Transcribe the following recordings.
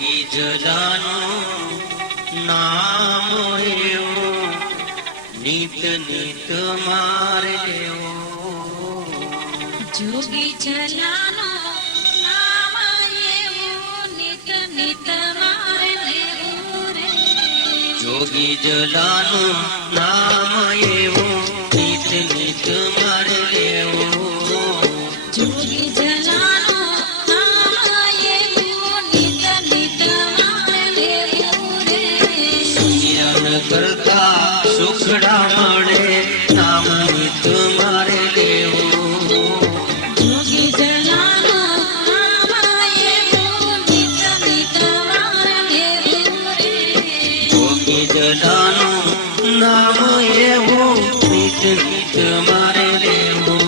જોગી જલાનું નામ એવું નિત નિત મારે લેવું. જોગી જલાનું નામ એવું નિત નિત મારે લેવું રે. જોગી જલાનું નામ એવું નિત નિત મારે લેવું. જોગી જલાનું નામ એવું નિત નિત મારે લેવું રે. સુમિરન કરતા સુખડા મળે નામ નિત મારે લેવું. જોગી જલાનું નામ એવું નિત નિત મારે લેવું રે. જોગી જલાનું નામ એવું નિત નિત મારે લેવું.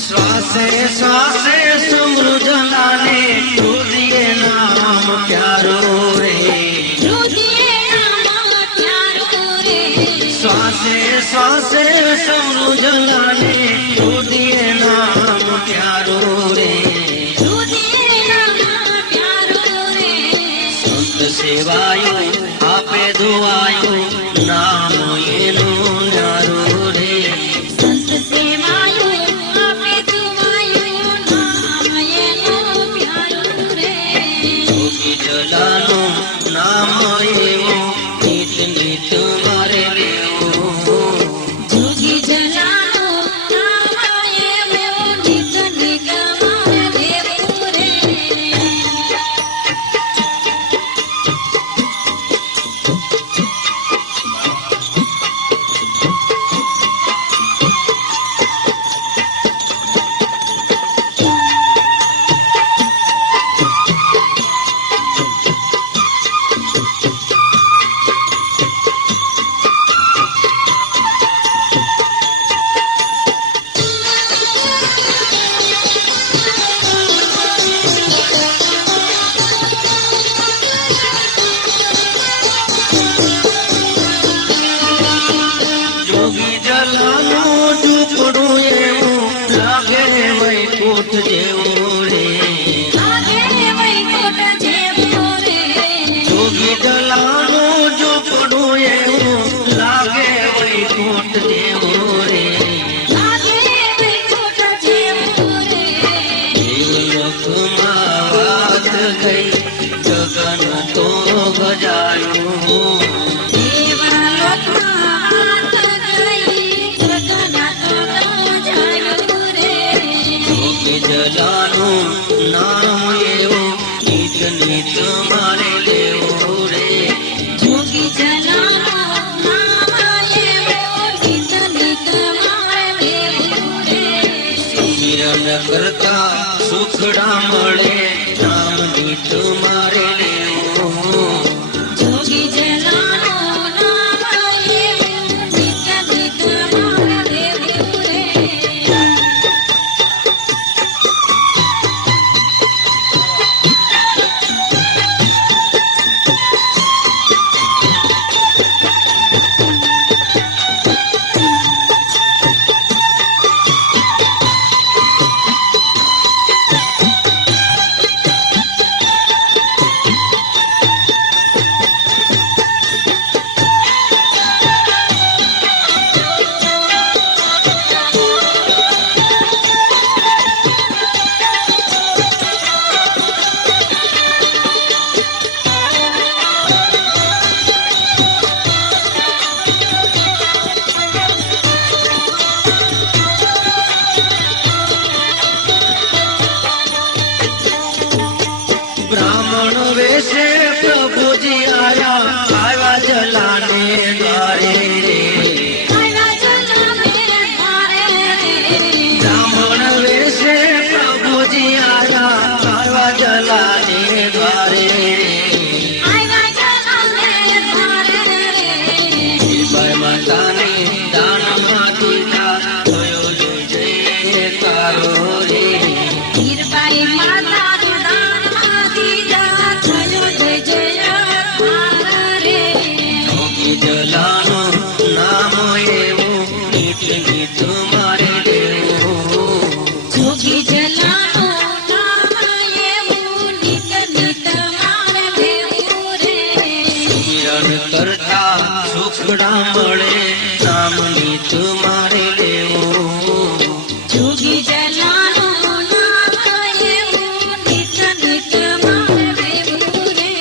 શ્વાસે શ્વાસે સમૃદ્ધ લાને રુધિરે નામ પ્યારો રે. રુધિરે નામ પ્યારો રે. શ્વાસે શ્વાસે સમૃદ્ધ લાને રુધિરે નામ પ્યારો રે. રુધિરે નામ પ્યારો રે. સંત સેવાયો આપે ધોવાયો નામ એનું ન્યારો રે. સંત સેવાયું આપે તુમાયું નામ એનું પ્યારું રે. જોગી જલાનું નામ એવું નિત નિત મારે લેવું. જોગી જલાનું નામ એવું નિત નિત મારે લેવું રે. જોગી જલાનું ઝૂંપડું એવું લાગે વૈકુંઠ જેવું રે. લાગે વૈકુંઠ જેવું રે. જોગી જલાનું ઝૂંપડું એવું લાગે વૈકુંઠ જેવું રે. લાગે વૈકુંઠ જેવું રે. દેવલોકમાં વાત ગઈ જગન તો ગજાયું. દેવલોકમાં વાત ગઈ જગન્નાથ જાયું રે. જોગી જલાનું નામ એવું નિત નિત મારે લેવું રે. જોગી જલાનું નામ એવું નિત નિત મારે લેવું રે. સુમિરન કરતા સુખડા મળે નામ નિત મારે લેવું. જોગી જલાનું નામ એવું નિત નિત મારે લેવું રે. બ્રાહ્મણ વેશે પ્રભુજી આયા કાળવા જલાને દ્વારે ભાઈ માતાને દાનમાં દીધા થયો જય જયકારો રે હીરબાઈ માતાનું દાનમાં દીધા થયો જય જયકાર રે. જોગી જલાનું નામ એવું નીત નીત મારે લેવું જોગી જલાનું નામ એવું નિત નિત મારે લેવું રે. સુમિરન કરતા સુખડા મળે નામ નીત મારે લેવું જોગી જલાનું નામ એવું નિત નિત મારે લેવું રે.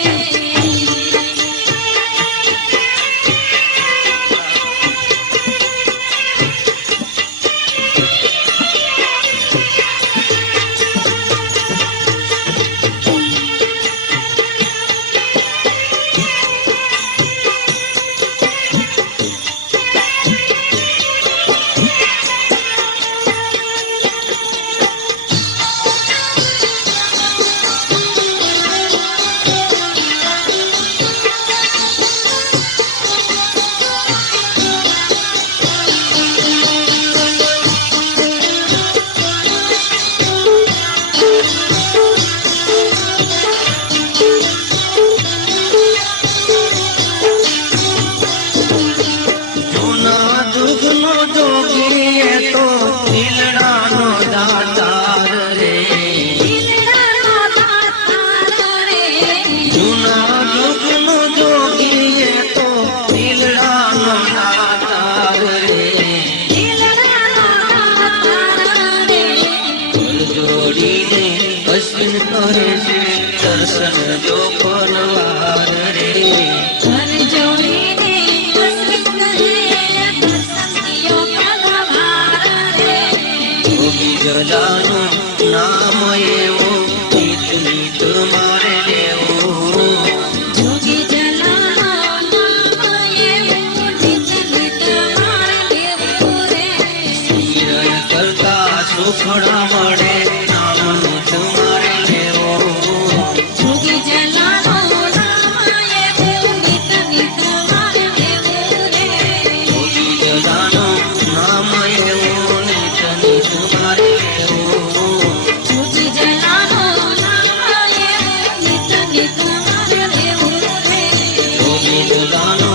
જૂના જુગનો જોગી એ તો દિલડાનો દાતાર રે દિલડાનો દાતાર રે. જૂના જુગનો જોગી એ તો દિલડાનો દાતાર રે દિલડાનો દાતાર રે. ફૂલ જોડીને અશ્વિન કહે છે દર્શન જો ફરવાર રે ઘર જોડીને અસ્મિત કહે દર્શન દિયો પગભાર રે. જોગી જલાનું નામ એવું નીત નીત મારે લેવું જોગી જલાનું નામ એવું નિત નિત મારે લેવું રે. સુમિરન કરતા સુખડા મળે નામ નીત મારે લેવું જોગી જલાનું નામ એવું નિત નિત મારે લેવું રે. જોગી જલાનું નામ એવું નીત નીત મારે લેવું જોગી જલાનું નામ એવું નિત નિત મારે લેવું રે. જોગી જલાનું